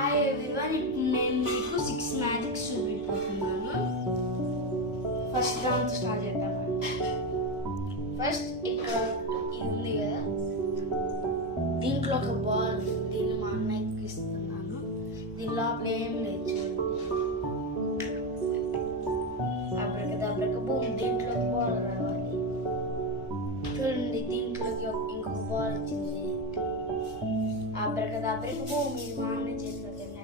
Hi everyone, నేను మీకు 6 magics చూపించబోతున్నాను. ఫస్ట్ రౌండ్ స్టార్ట్ చేద్దాం. ఫస్ట్ ఇక్కడ ఇది ఉంది కదా, దీంట్లో ఒక బాల్, దీన్ని మా అన్నయ్యకి ఇస్తున్నాను. దీని లోపల ఏం లేదు, అబ్రకదబ్రక బూమ్, దీంట్లో ఒక బాల్ రావాలి. చూడండి, దీంట్లోకి ఇంకొక బాల్ వచ్చింది. అబ్రకదబ్రక బూమ్, ఇది మా అన్న చేతిలోకి వెళ్ళాలి.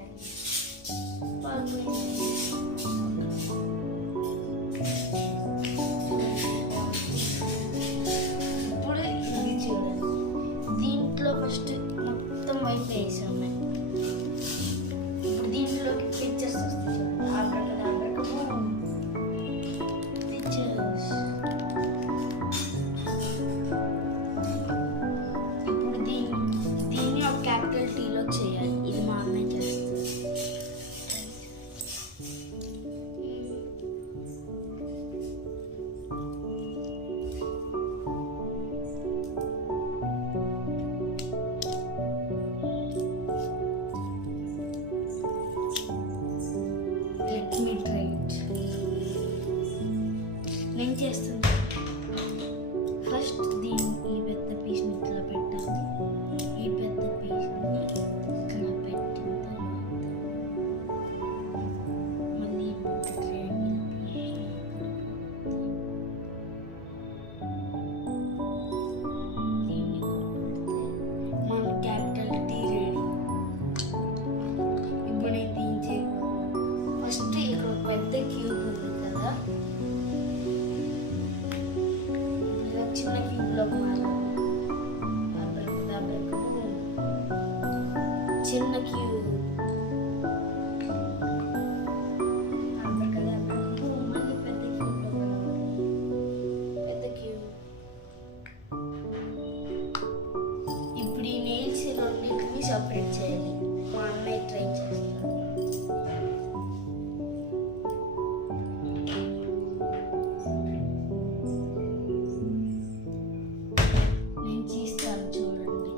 ఇప్పుడు ఇది చూడండి, దీంట్లో ఫస్ట్ మొత్తం వైపు వేసాము. ఇప్పుడు దీంట్లోకి పిక్చర్స్ వస్తాయి. అబ్రకదబ్రక బూమ్, పిక్చర్స్. ఇప్పుడు దీన్ని ఒక క్యాపిటల్ టీలో చేయాలి. ఇది మా అన్నయ్య చేస్తుంది. Let me try it. నేను చేస్తాను. ఫస్ట్ ఈ పెద్ద పీస్ని ఇట్లా పెట్టాలి. ఈ పెద్ద పీస్ని ఇట్లా పెట్టిన తర్వాత మళ్ళీ ట్రయాంగిల్ దీన్ని మన క్యాపిటల్ టీ రెడీ. ఇప్పుడు నేను దీన్ని చేయకూడదు. ఫస్ట్ ఇక్కడ ఒక పెద్ద క్యూబ్ ఉంది కదా, చిన్న క్యూబ్లోకి మారాలి. చిన్న క్యూబ్, మళ్ళీ పెద్ద క్యూబ్లో పెద్ద క్యూబ్. ఇప్పుడు ఈ నెయిల్స్ రెండింటిని సపరేట్ చేయాలి. మా అన్నయ్య ట్రై చేస్తాను. నేను చేస్తాను, చూడండి.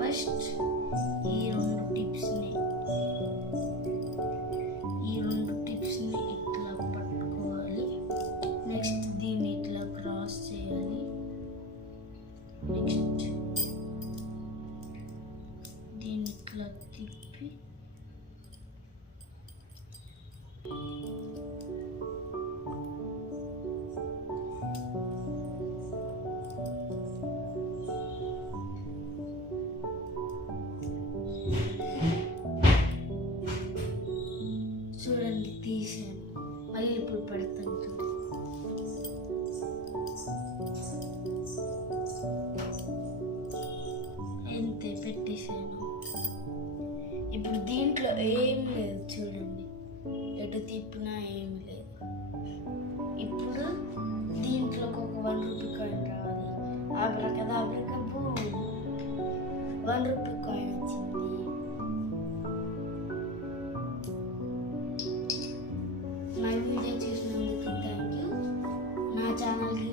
ఫస్ట్ ఈ రెండు టిప్స్ని ఇట్లా పట్టుకోవాలి. నెక్స్ట్ దీన్ని ఇట్లా క్రాస్ చేయాలి. నెక్స్ట్ దీన్ని ఇట్లా తిప్పి చూడండి, తీసాను. మళ్ళీ ఇప్పుడు పెడతాను. అంతే, పెట్టేసాను. ఇప్పుడు దీంట్లో ఏం లేదు, చూడండి, ఎటు తిప్పినా ఏం లేదు. ఇప్పుడు దీంట్లోకి ఒక 1 రూపీ కాయిన్ రావాలి. అబ్రకదబ్రక బూమ్, 1 రూపీ కాయిన్ వచ్చింది. నా వీడియో చూసినందుకు థ్యాంక్ యూ. నా ఛానల్కి